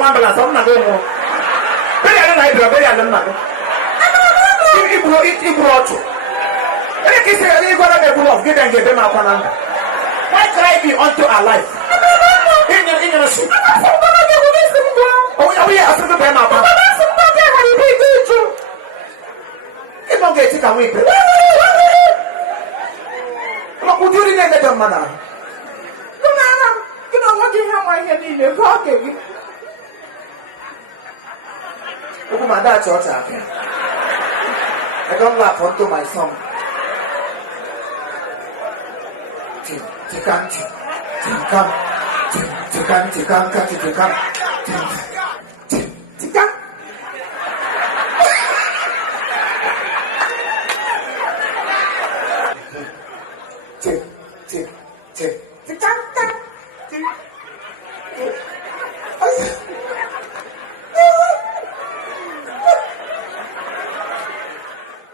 one balance. I'm not going more. Very I don't very I don't know. It brought you. And I say, you're going to be full of get and get them up on under. Why cry be unto our life? In your soup. Oh, we are after the pen up. It don't get it away. What would you let them, madam? You know what you have my head in your pocket? Look at my dad's daughter. I don't laugh onto my song. Tikam.